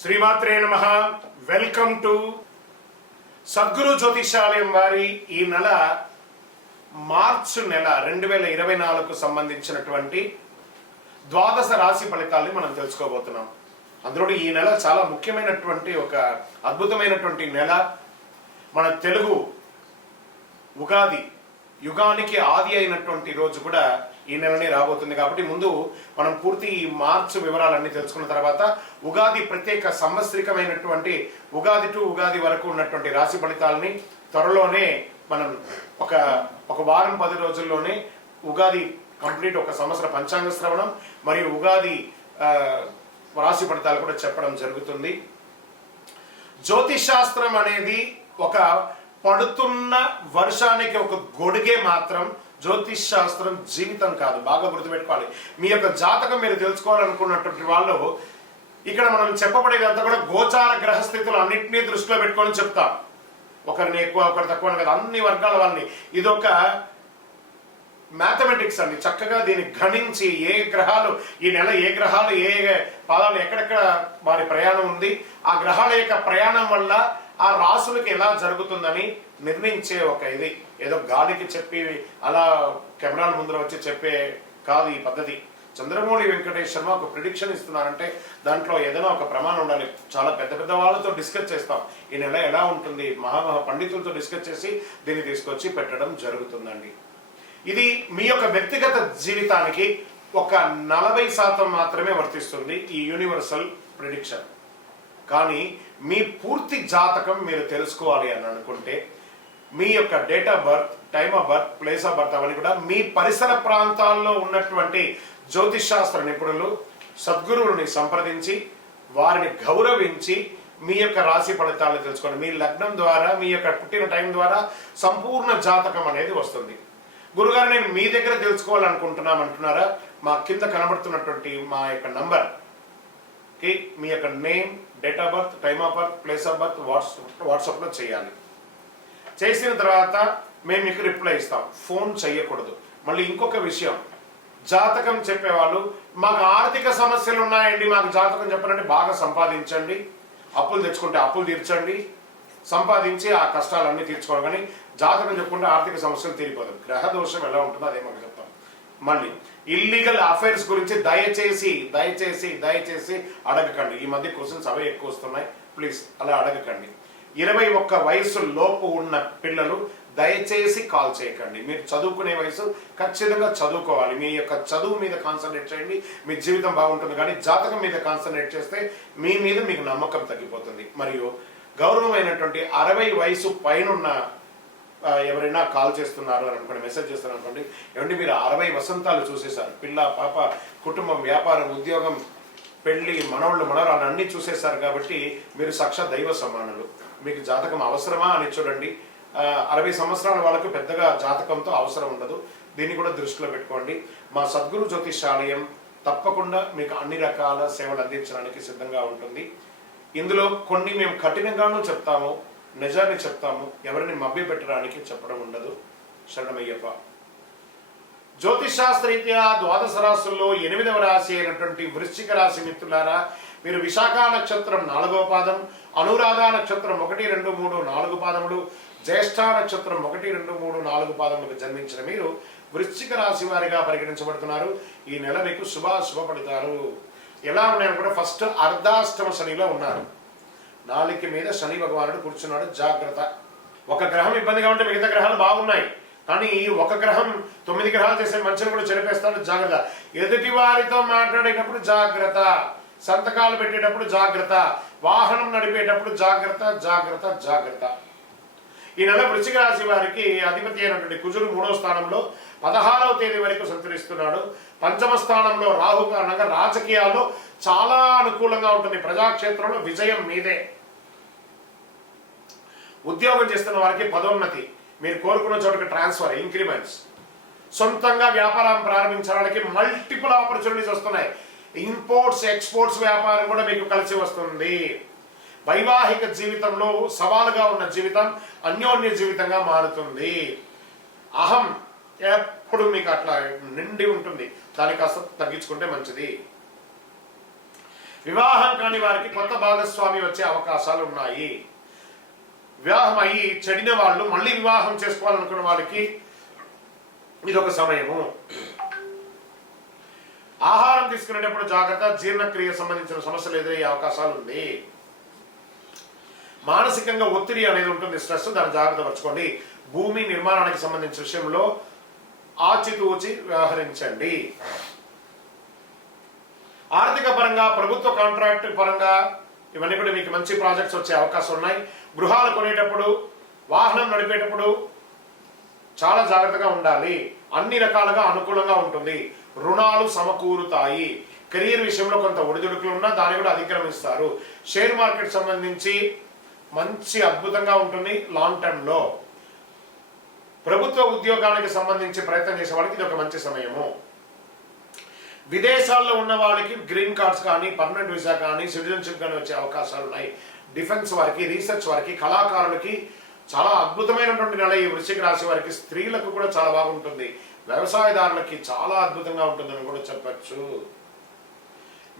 శ్రీమాత్రే నమః. Welcome to Sadhguru జ్యోతిషాలయం వారి ఈ నెల మార్చి నెల 2024కు సంబంధించినటువంటి ద్వాదశ రాశి ఫలితాలని మనం తెలుసుకోబోతున్నాం. అందులో ఈ నెల చాలా ముఖ్యమైనటువంటి ఒక అద్భుతమైనటువంటి నెల. మన తెలుగు ఉగాది యుగానికి ఆది అయినటువంటి రోజు కూడా ఈ నెలనే రాబోతుంది. కాబట్టి ముందు మనం పూర్తి ఈ మార్చి వివరాలన్నీ తెలుసుకున్న తర్వాత ఉగాది ప్రత్యేక సంవత్సరికమైనటువంటి ఉగాది టు ఉగాది వరకు ఉన్నటువంటి రాశి ఫలితాలని త్వరలోనే మనం ఒక వారం 10 రోజుల్లోనే ఉగాది కంప్లీట్ ఒక సంవత్సర పంచాంగ శ్రవణం మరియు ఉగాది రాశి ఫలితాలు కూడా చెప్పడం జరుగుతుంది. జ్యోతిష్ శాస్త్రం అనేది ఒక పడుతున్న వర్షానికి ఒక గొడుగే మాత్రం. జ్యోతిష్ శాస్త్రం జీవితం కాదు, బాగా గుర్తుపెట్టుకోవాలి. మీ యొక్క జాతకం మీరు తెలుసుకోవాలనుకున్నటువంటి వాళ్ళు ఇక్కడ మనం చెప్పబడేదంతా కూడా గోచార గ్రహస్థితులు అన్నింటినీ దృష్టిలో పెట్టుకొని చెప్తాం. ఒకరిని ఎక్కువ ఒకరు తక్కువ కదా, అన్ని వర్గాల వాళ్ళని. ఇదొక మ్యాథమెటిక్స్ అండి. చక్కగా దీన్ని గణించి ఏ గ్రహాలు ఈ నెల ఏ గ్రహాలు ఏ పాదాలు ఎక్కడెక్కడ వారి ప్రయాణం ఉంది, ఆ గ్రహాల యొక్క ప్రయాణం వల్ల ఆ రాసులకి ఎలా జరుగుతుందని నిర్ణయించే ఒక ఇది. ఏదో గాలికి చెప్పి అలా కెమెరాల ముందర వచ్చి చెప్పే కాదు ఈ పద్ధతి. చంద్రమౌళి వెంకటేష్ శర్మ ఒక ప్రిడిక్షన్ ఇస్తున్నారంటే దాంట్లో ఏదైనా ఒక ప్రమాణం ఉండాలి. చాలా పెద్ద పెద్ద వాళ్ళతో డిస్కస్ చేస్తాం ఈ నెల ఎలా ఉంటుంది, మహామహా పండితులతో డిస్కస్ చేసి దీన్ని తీసుకొచ్చి పెట్టడం జరుగుతుందండి. ఇది మీ యొక్క వ్యక్తిగత జీవితానికి ఒక 40% మాత్రమే వర్తిస్తుంది ఈ యూనివర్సల్ ప్రిడిక్షన్. కానీ మీ పూర్తి జాతకం మీరు తెలుసుకోవాలి అని అనుకుంటే మీ యొక్క date of birth, time of birth, place of birth అవన్నీ కూడా మీ పరిసర ప్రాంతాల్లో ఉన్నటువంటి జ్యోతిష్ శాస్త్ర నిపుణులు సద్గురువుని సంప్రదించి వారిని గౌరవించి మీ యొక్క రాశి ఫలితాలను తెలుసుకోండి. మీ లగ్నం ద్వారా మీ యొక్క పుట్టిన టైం ద్వారా సంపూర్ణ జాతకం అనేది వస్తుంది. గురుగారు నేను మీ దగ్గర తెలుసుకోవాలనుకుంటున్నాం అంటున్నారా? మా కింద కనబడుతున్నటువంటి మా యొక్క నంబర్కి మీ యొక్క name, date of birth, time of birth, place of birth వాట్సాప్లో చేయాలి. చేసిన తర్వాత మేము మీకు రిప్లై ఇస్తాం. ఫోన్ చేయకూడదు. మళ్ళీ ఇంకొక విషయం, జాతకం చెప్పేవాళ్ళు మాకు ఆర్థిక సమస్యలు ఉన్నాయండి, మాకు జాతకం చెప్పాలంటే బాగా సంపాదించండి, అప్పులు తెచ్చుకుంటే అప్పులు తీర్చండి, సంపాదించి ఆ కష్టాలన్నీ తీర్చుకోవాలి. కానీ జాతకం చెప్పుకుంటే ఆర్థిక సమస్యలు తీరిపోదు. గ్రహ దోషం ఎలా ఉంటుందో అదే మాకు చెప్తాం. మళ్ళీ ఇల్లీగల్ అఫైర్స్ గురించి దయచేసి దయచేసి దయచేసి అడగకండి. ఈ మధ్య క్వశ్చన్స్ అవే ఎక్కువ వస్తున్నాయి. ప్లీజ్ అలా అడగకండి. 21 వయసు లోపు ఉన్న పిల్లలు దయచేసి కాల్ చేయకండి. మీరు చదువుకునే వయసు ఖచ్చితంగా చదువుకోవాలి. మీ యొక్క చదువు మీద కాన్సన్ట్రేట్ చేయండి, మీ జీవితం బాగుంటుంది. కానీ జాతకం మీద కాన్సన్ట్రేట్ చేస్తే మీ మీద మీకు నమ్మకం తగ్గిపోతుంది. మరియు గౌరవమైనటువంటి 60 వయసు పైనున్న ఎవరైనా కాల్ చేస్తున్నారు అని అనుకోండి, మెసేజ్ చేస్తున్నారు అనుకోండి, ఏమంటే మీరు 60 వసంతాలు చూసేశారు, పిల్ల పాప కుటుంబం వ్యాపారం ఉద్యోగం పెళ్లి మనవాళ్ళు మనవరాలు అన్నీ చూసేశారు కాబట్టి మీరు సాక్షాత్ దైవ సమానులు. మీకు జాతకం అవసరమా అని చూడండి. 60 సంవత్సరాల వాళ్ళకు పెద్దగా జాతకంతో అవసరం ఉండదు. దీన్ని కూడా దృష్టిలో పెట్టుకోండి. మా సద్గురు జ్యోతిషాలయం తప్పకుండా మీకు అన్ని రకాల సేవలు అందించడానికి సిద్ధంగా ఉంటుంది. ఇందులో కొన్ని మేము కఠినంగానూ చెప్తాము, నిజాన్ని చెప్తాము. ఎవరిని మభ్య పెట్టడానికి చెప్పడం ఉండదు. శరణమయ్యప్ప. జ్యోతిష్ శాస్త్రరీత్యా ద్వాదశ రాశుల్లో 8వ రాశి అయినటువంటి వృశ్చిక రాశి మిత్రులారా, మీరు విశాఖ నక్షత్రం 4వ పాదం, అనురాధ నక్షత్రం 1, 2, 3, 4 పాదములు, జ్యేష్ఠ నక్షత్రం 1, 2, 3, 4 పాదములకు జన్మించిన మీరు వృశ్చిక రాశి వారిగా పరిగణించబడుతున్నారు. ఈ నెల మీకు శుభ ఫలితాలు ఎలా ఉన్నాయని కూడా ఫస్ట్ అర్ధాష్టమ శనిలో ఉన్నారు. నాలుక మీద శని భగవానుడు కూర్చున్నాడు. జాగ్రత్త. ఒక గ్రహం ఇబ్బందిగా ఉంటే మిగతా గ్రహాలు బాగున్నాయి, కానీ ఈ ఒక గ్రహం 9 గ్రహాలు చేసే మంచిని కూడా చెరిపేస్తాడు. జాగ్రత్త. ఎదుటి వారితో మాట్లాడేటప్పుడు జాగ్రత్త, సంతకాలు పెట్టేటప్పుడు జాగ్రత్త, వాహనం నడిపేటప్పుడు జాగ్రత్త జాగ్రత్త జాగ్రత్త. ఈ నెల వృశ్చిక రాశి వారికి అధిపతి అయినటువంటి కుజుడు 3వ స్థానంలో 16వ తేదీ వరకు సంచరిస్తున్నాడు. 5వ స్థానంలో రాహు కారణంగా రాజకీయాల్లో చాలా అనుకూలంగా ఉంటుంది. ప్రజాక్షేత్రంలో విజయం మీదే. ఉద్యోగం చేస్తున్న వారికి పదోన్నతి, మీరు కోరుకున్న చోటుకి ట్రాన్స్ఫర్, ఇంక్రిమెంట్స్, సొంతంగా వ్యాపారం ప్రారంభించడానికి మల్టిపుల్ ఆపర్చునిటీస్ వస్తున్నాయి. ఇంపోర్ట్స్ ఎక్స్పోర్ట్స్ వ్యాపారం కూడా మీకు కలిసి వస్తుంది. వైవాహిక జీవితంలో సవాలుగా ఉన్న జీవితం అన్యోన్య జీవితంగా మారుతుంది. అహం ఎప్పుడు మీకు అట్లా నిండి ఉంటుంది, దాన్ని కాస్త తగ్గించుకుంటే మంచిది. వివాహం కాని వారికి కొత్త భాగస్వామి వచ్చే అవకాశాలు ఉన్నాయి. వివాహం అయ్యి చెడిన వాళ్ళు మళ్ళీ వివాహం చేసుకోవాలనుకున్న వాళ్ళకి ఇదొక సమయము. ఆహారం తీసుకునేటప్పుడు జాగ్రత్త, జీర్ణక్రియ సంబంధించిన సమస్యలు ఎదురయ్యే అవకాశాలు ఉంది. మానసికంగా ఒత్తిడి అనేది ఉంటుంది, స్ట్రెస్, దాన్ని జాగ్రత్త పరచుకోండి. భూమి నిర్మాణానికి సంబంధించిన విషయంలో ఆచితూచి వ్యవహరించండి. ఆర్థిక పరంగా, ప్రభుత్వ కాంట్రాక్ట్ పరంగా ఇవన్నీ కూడా మీకు మంచి ప్రాజెక్ట్స్ వచ్చే అవకాశం ఉన్నాయి. గృహాలు కొనేటప్పుడు, వాహనం నడిపేటప్పుడు చాలా జాగ్రత్తగా ఉండాలి. అన్ని రకాలుగా అనుకూలంగా ఉంటుంది. రుణాలు సమకూరుతాయి. కెరీర్ విషయంలో కొంత ఒడిదుడుకులు ఉన్నా దాన్ని కూడా అధిక్రమిస్తారు. షేర్ మార్కెట్ సంబంధించి మంచి అద్భుతంగా ఉంటుంది లాంగ్ టర్మ్ లో. ప్రభుత్వ ఉద్యోగానికి సంబంధించి ప్రయత్నం చేసే వాళ్ళకి ఇది ఒక మంచి సమయము. విదేశాల్లో ఉన్న వాళ్ళకి గ్రీన్ కార్డ్స్ కానీ, పర్మనెంట్ వీసా కానీ, సిటిజన్షిప్ కానీ వచ్చే అవకాశాలు ఉన్నాయి. డిఫెన్స్ వారికి, రీసెర్చ్ వారికి, కళాకారులకి చాలా అద్భుతమైనటువంటి నెల ఈ వృశ్చిక రాశి వారికి. స్త్రీలకు కూడా చాలా బాగుంటుంది. వ్యవసాయదారులకి చాలా అద్భుతంగా ఉంటుందని కూడా చెప్పచ్చు.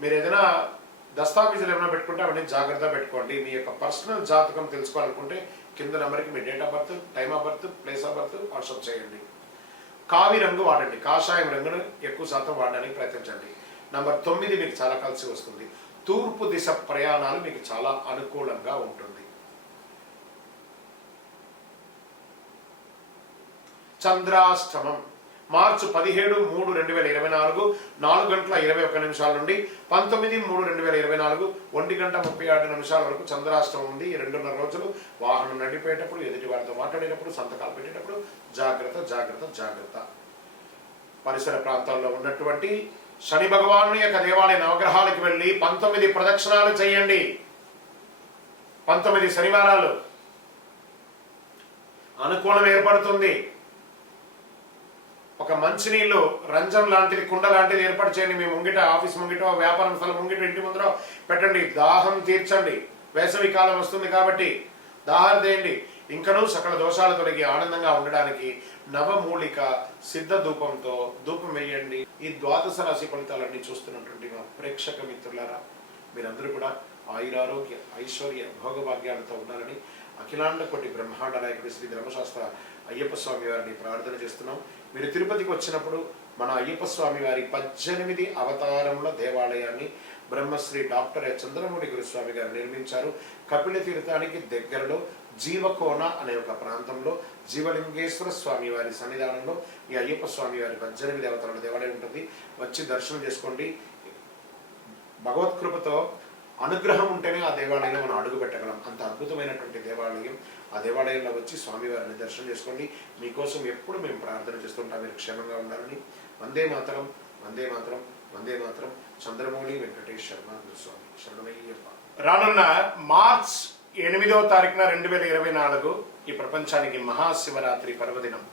మీరు ఏదైనా దస్తావేజులు ఏమైనా పెట్టుకుంటే అవన్నీ జాగ్రత్తగా పెట్టుకోండి. మీ యొక్క పర్సనల్ జాతకం తెలుసుకోవాలనుకుంటే కింద నెంబర్కి మీ date of birth, time of birth, place of birth WhatsApp చేయండి. కావి రంగు వాడండి, కాషాయం రంగును ఎక్కువ శాతం వాడడానికి ప్రయత్నించండి. నంబర్ 9 మీకు చాలా కలిసి వస్తుంది. తూర్పు దిశ ప్రయాణాలు మీకు చాలా అనుకూలంగా ఉంటుంది. చంద్రాష్టమం మార్చి 17/3/2024 4:21 నుండి 19/3/2024 1:36 వరకు చంద్రాష్టమం ఉంది. 2.5 రోజులు. వాహనం నడిపేటప్పుడు, ఎదుటి వారితో మాట్లాడేటప్పుడు, సంతకాలు పెట్టేటప్పుడు జాగ్రత్త జాగ్రత్త జాగ్రత్త. పరిసర ప్రాంతాల్లో ఉన్నటువంటి శని భగవాను యొక్క దేవాలయ నవగ్రహాలకు వెళ్ళి 19 ప్రదక్షిణాలు చేయండి. 19 శనివారాలు అనుకూలం ఏర్పడుతుంది. ఒక మంచినీళ్ళు రంజన్ లాంటిది, కుండ లాంటిది ఏర్పాటు చేయండి. మీ ముంగిట, ఆఫీస్ ముంగిట, వ్యాపారం స్థలం ముంగిట, ఇంటి ముందర పెట్టండి. దాహం తీర్చండి. వేసవి కాలం వస్తుంది కాబట్టి దాహాలు తీయండి. ఇంకనూ సకల దోషాలు తొలగి ఆనందంగా ఉండడానికి నవమూలిక సిద్ధ ధూపంతో ధూపం వేయండి. ఈ ద్వాదశ రాశి ఫలితాలన్నీ చూస్తున్నటువంటి మా ప్రేక్షక మిత్రులారా, మీరందరూ కూడా ఆయురారోగ్య, ఐశ్వర్య, భోగభాగ్యాలతో ఉండాలని అఖిలాండ కోటి బ్రహ్మాండ నాయకుడి శ్రీ ధర్మశాస్త్ర అయ్యప్ప స్వామి వారిని ప్రార్థన చేస్తున్నాం. మీరు తిరుపతికి వచ్చినప్పుడు మన అయ్యప్ప స్వామి వారి 18 అవతారముల దేవాలయాన్ని బ్రహ్మశ్రీ డాక్టర్ చంద్రమౌళి గురుస్వామి గారు నిర్మించారు. కపిల తీర్థానికి దగ్గరలో జీవకోన అనే ఒక ప్రాంతంలో జీవలింగేశ్వర స్వామి వారి సన్నిధానంలో ఈ అయ్యప్ప స్వామి వారి 18 అవతారాల దేవాలయం ఉంటుంది. వచ్చి దర్శనం చేసుకోండి. భగవత్కృపతో అనుగ్రహం ఉంటేనే ఆ దేవాలయంలో మనం అడుగు పెట్టగలం. అంత అద్భుతమైనటువంటి దేవాలయం. ఆ దేవాలయంలో వచ్చి స్వామివారిని దర్శనం చేసుకోండి. మీకోసం ఎప్పుడు మేము ప్రార్థన చేస్తుంటాం, మీరు క్షేమంగా ఉండాలని. వందే మాతరం, వందే మాతరం, వందే మాతరం. చంద్రమౌళి వెంకటేష్ శర్మ గురుస్వామి శరణమయ్యప్ప. రానున్న మార్చ్ 8వ తారీఖున 2024 ఈ ప్రపంచానికి మహాశివరాత్రి పర్వదినం.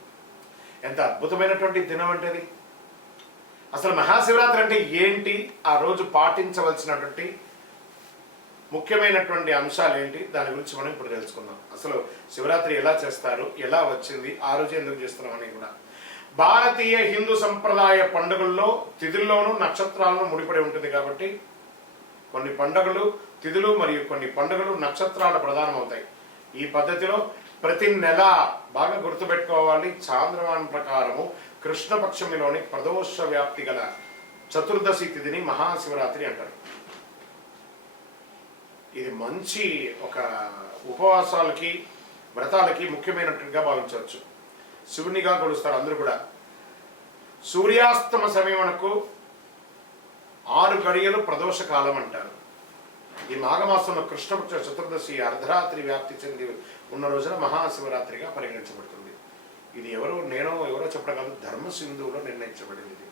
ఎంత అద్భుతమైనటువంటి దినం అంటే అది. అసలు మహాశివరాత్రి అంటే ఏంటి, ఆ రోజు పాటించవలసినటువంటి ముఖ్యమైనటువంటి అంశాలు ఏంటి, దాని గురించి మనం ఇప్పుడు తెలుసుకుందాం. అసలు శివరాత్రి ఎలా చేస్తారు, ఎలా వచ్చింది, ఆ రోజు ఎందుకు చేస్తున్నాం అని కూడా. భారతీయ హిందూ సంప్రదాయ పండుగల్లో తిథుల్లోనూ నక్షత్రాలను ముడిపడి ఉంటుంది కాబట్టి కొన్ని పండుగలు తిథులు మరియు కొన్ని పండుగలు నక్షత్రాలు ప్రధానమవుతాయి. ఈ పద్ధతిలో ప్రతి నెల బాగా గుర్తుపెట్టుకోవాలి. చాంద్రమానం ప్రకారము కృష్ణపక్షమిలోని ప్రదోష వ్యాప్తి గల చతుర్దశి తిథిని మహాశివరాత్రి అంటారు. ఇది మంచి ఒక ఉపవాసాలకి, వ్రతాలకి ముఖ్యమైనట్టుగా భావించవచ్చు. శివునిగా కొలుస్తారు అందరూ కూడా. సూర్యాస్తమ సమయమునకు 6 గడియలు ప్రదోష కాలం అంటారు. ఈ మాఘమాసంలో కృష్ణపక్ష చతుర్దశి అర్ధరాత్రి వ్యాప్తి చెంది ఉన్న రోజున మహాశివరాత్రిగా పరిగణించబడుతుంది. ఇది ఎవరో చెప్పడం కాదు, ధర్మ సింధువులో నిర్ణయించబడింది. ఇది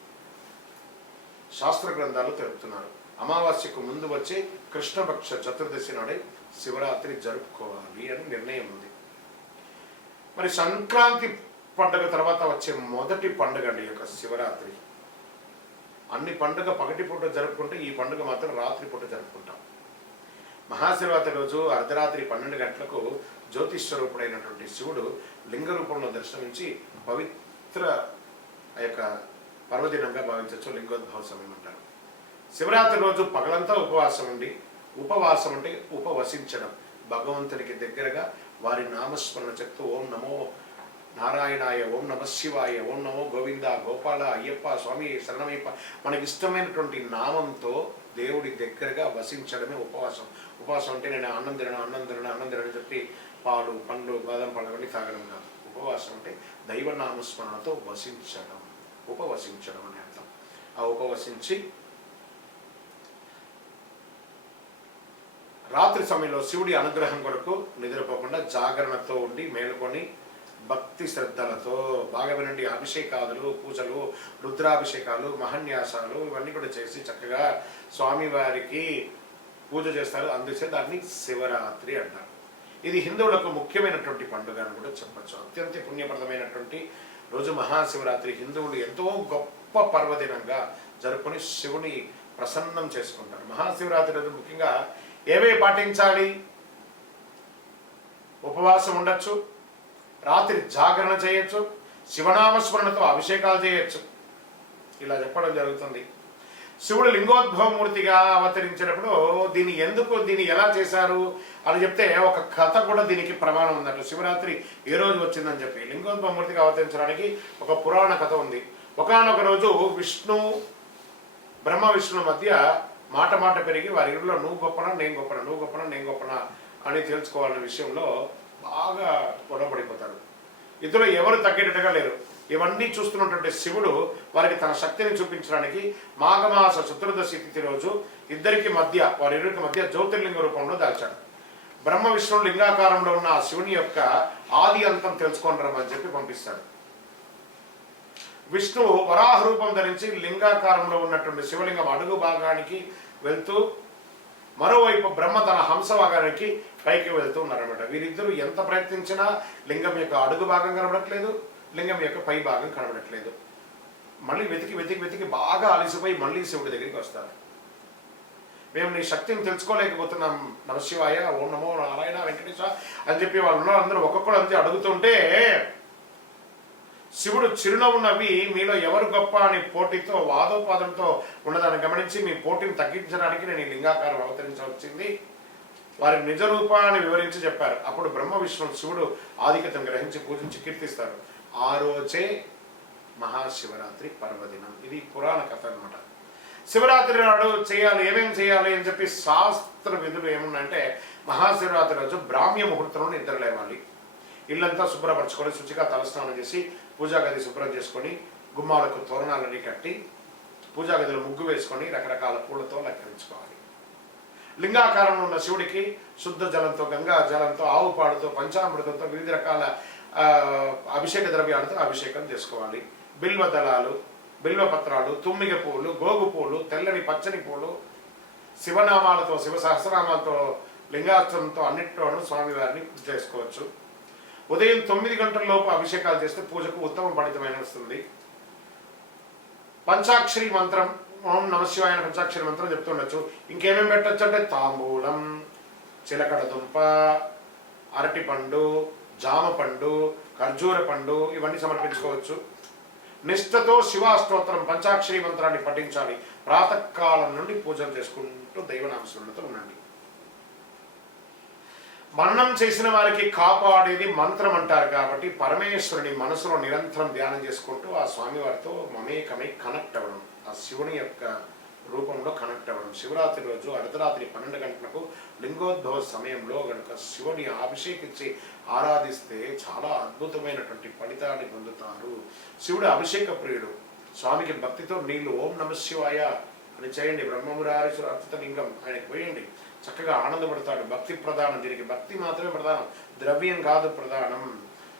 శాస్త్ర గ్రంథాలు తెలుపుతున్నారు. అమావాస్యకు ముందు వచ్చే కృష్ణపక్ష చతుర్దశి నాడే శివరాత్రి జరుపుకోవాలి అని నిర్ణయం ఉంది. మరి సంక్రాంతి పండుగ తర్వాత వచ్చే మొదటి పండుగ అండి యొక్క శివరాత్రి. అన్ని పండుగ పగటిపూట జరుపుకుంటే ఈ పండుగ మాత్రం రాత్రిపూట జరుపుకుంటాం. మహాశివరాత్రి రోజు అర్ధరాత్రి 12 గంటలకు జ్యోతిష్వరూపుడైనటువంటి శివుడు లింగ రూపంలో దర్శనమించి పవిత్ర ఆ యొక్క పర్వదినంగా భావించవచ్చు. లింగోద్భవ సమయం అంటారు. శివరాత్రి రోజు పగలంతా ఉపవాసం ఉండి, ఉపవాసం అంటే ఉపవసించడం, భగవంతునికి దగ్గరగా వారి నామస్మరణ చెప్తూ ఓం నమో నారాయణాయ, ఓం నమ శివాయ, ఓం నమో గోవింద, గోపాల, అయ్యప్ప, స్వామి శరణమయ్యప్ప, మనకి ఇష్టమైనటువంటి నామంతో దేవుడి దగ్గరగా వసించడమే ఉపవాసం. ఉపవాసం అంటే నేను అన్నం తినని చెప్పి పాలు, పండ్లు, బాదం పళ్ళు అవన్నీ తాగడం కాదు. ఉపవాసం అంటే దైవనామస్మరణతో వసించడం, ఉపవసించడం అనే అర్థం. ఆ ఉపవసించి రాత్రి సమయంలో శివుడి అనుగ్రహం కొరకు నిద్రపోకుండా జాగరణతో ఉండి మేలుకొని భక్తి శ్రద్ధలతో బాగా వినండి, అభిషేకాదులు, పూజలు, రుద్రాభిషేకాలు, మహన్యాసాలు ఇవన్నీ కూడా చేసి చక్కగా స్వామివారికి పూజ చేస్తారు. అందుకే దాన్ని శివరాత్రి అంటారు. ఇది హిందువులకు ముఖ్యమైనటువంటి పండుగ అని కూడా చెప్పచ్చు. అత్యంత పుణ్యప్రదమైనటువంటి రోజు మహాశివరాత్రి. హిందువులు ఎంతో గొప్ప పర్వదినంగా జరుపుకొని శివుని ప్రసన్నం చేసుకుంటారు. మహాశివరాత్రి రోజు ముఖ్యంగా ఏవే పాటించాలి? ఉపవాసం ఉండొచ్చు, రాత్రి జాగరణ చేయొచ్చు, శివనామస్మరణతో అభిషేకాలు చేయొచ్చు. ఇలా చెప్పడం జరుగుతుంది. శివుడు లింగోద్భవమూర్తిగా అవతరించినప్పుడు దీన్ని ఎలా చేశారు అని చెప్తే ఒక కథ కూడా దీనికి ప్రమాణం ఉందట. శివరాత్రి ఏ రోజు వచ్చిందని చెప్పి లింగోద్భవమూర్తిగా అవతరించడానికి ఒక పురాణ కథ ఉంది. ఒకానొక రోజు బ్రహ్మ విష్ణువు మధ్య మాట పెరిగి వారి ఇరులో నువ్వు గొప్పనా నేను గొప్పనా అని తెలుసుకోవాలనే విషయంలో బాగా గొడవపడిపోతారు. ఇద్దరు ఎవరు తగ్గేటట్టుగా లేరు. ఇవన్నీ చూస్తున్నటువంటి శివుడు వారికి తన శక్తిని చూపించడానికి మాఘమాస చతుర్దశి తిథి రోజు వారిరుకి మధ్య జ్యోతిర్లింగ రూపంలో దాల్చాడు. బ్రహ్మ విష్ణువు లింగాకారంలో ఉన్న ఆ శివుని యొక్క ఆది అంతం తెలుసుకొని రమ్మని చెప్పి పంపిస్తాడు. విష్ణువు వరాహ రూపం ధరించి లింగాకారంలో ఉన్నటువంటి శివలింగం అడుగు భాగానికి వెళ్తూ, మరోవైపు బ్రహ్మ తన హంస భాగానికి పైకి వెళ్తూ ఉన్నారన్నమాట. వీరిద్దరూ ఎంత ప్రయత్నించినా లింగం యొక్క అడుగు భాగం కనబడట్లేదు, లింగం యొక్క పై భాగం కనబడట్లేదు. మళ్ళీ వెతికి బాగా అలసిపోయి మళ్ళీ శివుడి దగ్గరికి వస్తారు. మేము నీ శక్తిని తెలుసుకోలేకపోతున్నాం నమశివాయ, ఓం నమో నారాయణ వెంకటేశ అని చెప్పి వాళ్ళు అందరూ ఒక్కొక్కరు అంతే అడుగుతుంటే శివుడు చిరునవ్వు నవ్వి మీలో ఎవరు గొప్ప అని పోటీతో వాదోపాదంతో ఉన్నదాన్ని గమనించి మీ పోటీని తగ్గించడానికి నేను ఈ లింగాకారం అవతరించవచ్చింది, వారి నిజ రూపాన్ని వివరించి చెప్పారు. అప్పుడు బ్రహ్మ విష్ణు శివుడు ఆధిక్యతను గ్రహించి పూజించి కీర్తిస్తారు. ఆ రోజే మహాశివరాత్రి పర్వదినం. ఇది పురాణ కథ అనమాట. శివరాత్రి నాడు ఏమేమి చేయాలి అని చెప్పి శాస్త్ర విధులు ఏమున్నాయంటే, మహాశివరాత్రి రోజు బ్రాహ్మ్య ముహూర్తంలో నిద్ర లేవాలి, ఇల్లంతా శుభ్రపరచుకొని శుచిగా తలస్నానం చేసి పూజా గది శుభ్రం చేసుకొని గుమ్మాలకు తోరణాలన్నీ కట్టి పూజా గదిలో ముగ్గు వేసుకొని రకరకాల పూలతో అలంకరించుకోవాలి. లింగాకారంలో ఉన్న శివుడికి శుద్ధ జలంతో, గంగా జలంతో, ఆవు పాడుతో, పంచామృతంతో, వివిధ రకాల అభిషేక ద్రవ్యాలతో అభిషేకం చేసుకోవాలి. బిల్వ దళాలు, బిల్వపత్రాలు, తుమ్మిగ పూలు, గోగు పూలు, తెల్లని పచ్చని పూలు, శివనామాలతో, శివ సహస్రనామాలతో, లింగాస్త్రంతో అన్నింటిలోనూ స్వామివారిని పూజ చేసుకోవచ్చు. ఉదయం 9 గంటల లోపు అభిషేకాలు చేస్తే పూజకు ఉత్తమ ఫలితమైన వస్తుంది. పంచాక్షరి మంత్రం, ఓం నమశివాయ పంచాక్షరి మంత్రం చెప్తుండొచ్చు. ఇంకేమేమి పెట్టచ్చు అంటే తాంబూలం, చిలకడ దుంప, అరటి పండు, జామ పండు, ఖర్జూర పండు ఇవన్నీ సమర్పించుకోవచ్చు. నిష్ఠతో శివాష్టోత్తరం పంచాక్షరి మంత్రాన్ని పఠించాలి. ప్రాతకాలం నుండి పూజలు చేసుకుంటూ దైవనామస్మరణతో ఉండండి. మరణం చేసిన వారికి కాపాడేది మంత్రం అంటారు కాబట్టి పరమేశ్వరుని మనసులో నిరంతరం ధ్యానం చేసుకుంటూ ఆ స్వామివారితో మమేకమై కనెక్ట్ అవ్వడం, ఆ శివుని యొక్క రూపంలో కనెక్ట్ అవ్వడం. శివరాత్రి రోజు అర్ధరాత్రి 12 గంటలకు లింగోద్భవ సమయంలో గనుక శివుని అభిషేకించి ఆరాధిస్తే చాలా అద్భుతమైనటువంటి ఫలితాన్ని పొందుతారు. శివుడు అభిషేక ప్రియుడు. స్వామికి భక్తితో నీళ్లు ఓం నమ శివాయ అని చేయండి. బ్రహ్మమురారేశ్వర అర్చిత లింగం ఆయనకు పోయండి, చక్కగా ఆనందపడతాడు. భక్తి ప్రధానం, దీనికి భక్తి మాత్రమే ప్రధానం, ద్రవ్యం కాదు ప్రధానం.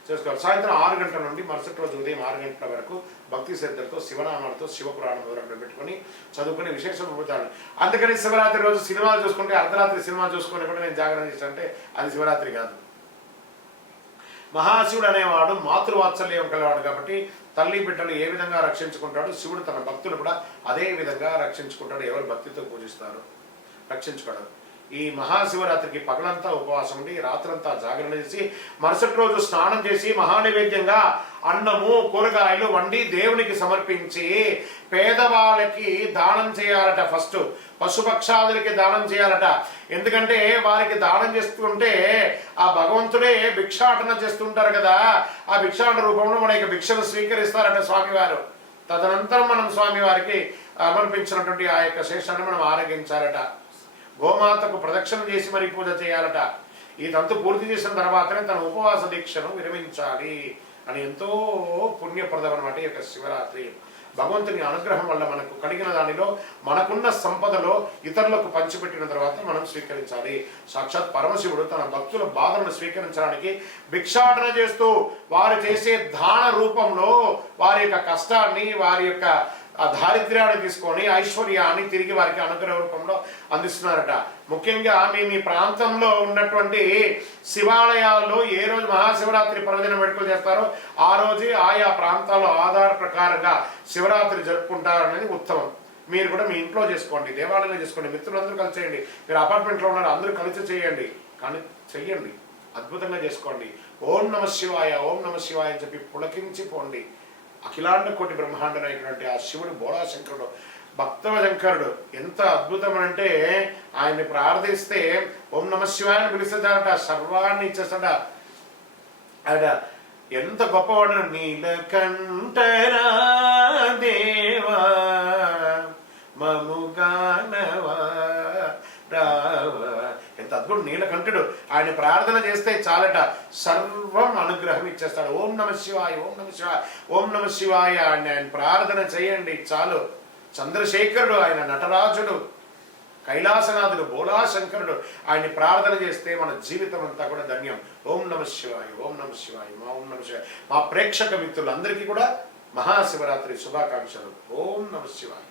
చేసుకోవాలి. సాయంత్రం 6 గంటల నుండి మరుసటి రోజు ఉదయం 6 గంటల వరకు భక్తి శ్రద్ధలతో శివనామాలతో శివపురాణం వివరంలో పెట్టుకొని చదువుకుని విశేషం పొందుతాడు. అందుకని శివరాత్రి రోజు సినిమాలు చూసుకుంటే అర్ధరాత్రి సినిమా చూసుకుని కూడా నేను జాగరణ చేస్తానంటే అది శివరాత్రి కాదు. మహాశివుడు అనేవాడు మాతృవాత్సల్యం కలవాడు కాబట్టి తల్లి బిడ్డలు ఏ విధంగా రక్షించుకుంటాడు, శివుడు తన భక్తులు కూడా అదే విధంగా రక్షించుకుంటాడు. ఎవరు భక్తితో పూజిస్తారు రక్షించుకోవడం. ఈ మహాశివరాత్రికి పగలంతా ఉపవాసం ఉండి రాత్రంతా జాగరణ చేసి మరుసటి రోజు స్నానం చేసి మహానైవేద్యంగా అన్నము కూరగాయలు వండి దేవునికి సమర్పించి పేదవాళ్ళకి దానం చేయాలట. ఫస్ట్ పశుపక్షాదులకి దానం చేయాలట. ఎందుకంటే వారికి దానం చేస్తుంటే ఆ భగవంతుడే భిక్షాటన చేస్తుంటారు కదా, ఆ భిక్షాటన రూపంలో మన యొక్క భిక్షను స్వీకరిస్తారట స్వామివారు. తదనంతరం మనం స్వామివారికి సమర్పించినటువంటి ఆ యొక్క శేషాన్ని మనం ఆరగించాలట. గోమాతకు ప్రదక్షిణ చేసి మరి పూజ చేయాలట. ఈ తంతు పూర్తి చేసిన తర్వాతనే తన ఉపవాస దీక్షను విరమించాలి అని ఎంతో పుణ్యప్రదం అన్నమాట ఈ యొక్క శివరాత్రి. భగవంతుని అనుగ్రహం వల్ల మనకు కలిగిన దానిలో మనకున్న సంపదలో ఇతరులకు పంచిపెట్టిన తర్వాత మనం స్వీకరించాలి. సాక్షాత్ పరమశివుడు తన భక్తుల బాధలను స్వీకరించడానికి భిక్షాటన చేస్తూ వారు చేసే దాన రూపంలో వారి యొక్క కష్టాన్ని వారి యొక్క ఆ దారిద్ర్యాన్ని తీసుకొని ఐశ్వర్యాన్ని తిరిగి వారికి అనుగ్రహ రూపంలో అందిస్తున్నారట. ముఖ్యంగా మీ ప్రాంతంలో ఉన్నటువంటి శివాలయాల్లో ఏ రోజు మహాశివరాత్రి పర్వదిన వేడుకలు చేస్తారో ఆ రోజే ఆయా ప్రాంతాల్లో ఆధార ప్రకారంగా శివరాత్రి జరుపుకుంటారనేది ఉత్తమం. మీరు కూడా మీ ఇంట్లో చేసుకోండి, దేవాలయంలో చేసుకోండి, మిత్రులందరూ కలిసి చేయండి. మీరు అపార్ట్మెంట్లో ఉన్నారు, అందరూ కలిసి చేయండి, కానీ చెయ్యండి, అద్భుతంగా చేసుకోండి. ఓం నమ శివాయ, ఓం నమ శివాయ అని చెప్పి పులకించి పోండి. అఖిలాండ కోటి బ్రహ్మాండమైనటువంటి ఆ శివుడు బోళాశంకరుడు, భక్తవ శంకరుడు ఎంత అద్భుతం అంటే ఆయన్ని ప్రార్థిస్తే ఓం నమ శివాయని పిలుస్తాడట, సర్వాన్ని ఇచ్చేస్తాడ. అట ఎంత గొప్పవాడు. నీలకంఠరా దేవా మముగానవా రావా, ఎంత అద్భుతం. నీలకంఠుడు ఆయన ప్రార్థన చేస్తే చాలట, సర్వం అనుగ్రహం ఇచ్చేస్తాడు. ఓం నమ శివాయ, ఓం నమ శివాయ, ఓం నమ శివాయ అని ఆయన ప్రార్థన చేయండి చాలు. చంద్రశేఖరుడు ఆయన నటరాజుడు, కైలాసనాథుడు, బోళాశంకరుడు ఆయన్ని ప్రార్థన చేస్తే మన జీవితం అంతా కూడా ధన్యం. ఓం నమ శివాయ, ఓం నమ శివాయ, మా ఓం నమ శివాయ. మా ప్రేక్షక మిత్రులందరికీ కూడా మహాశివరాత్రి శుభాకాంక్షలు. ఓం నమ శివాయ.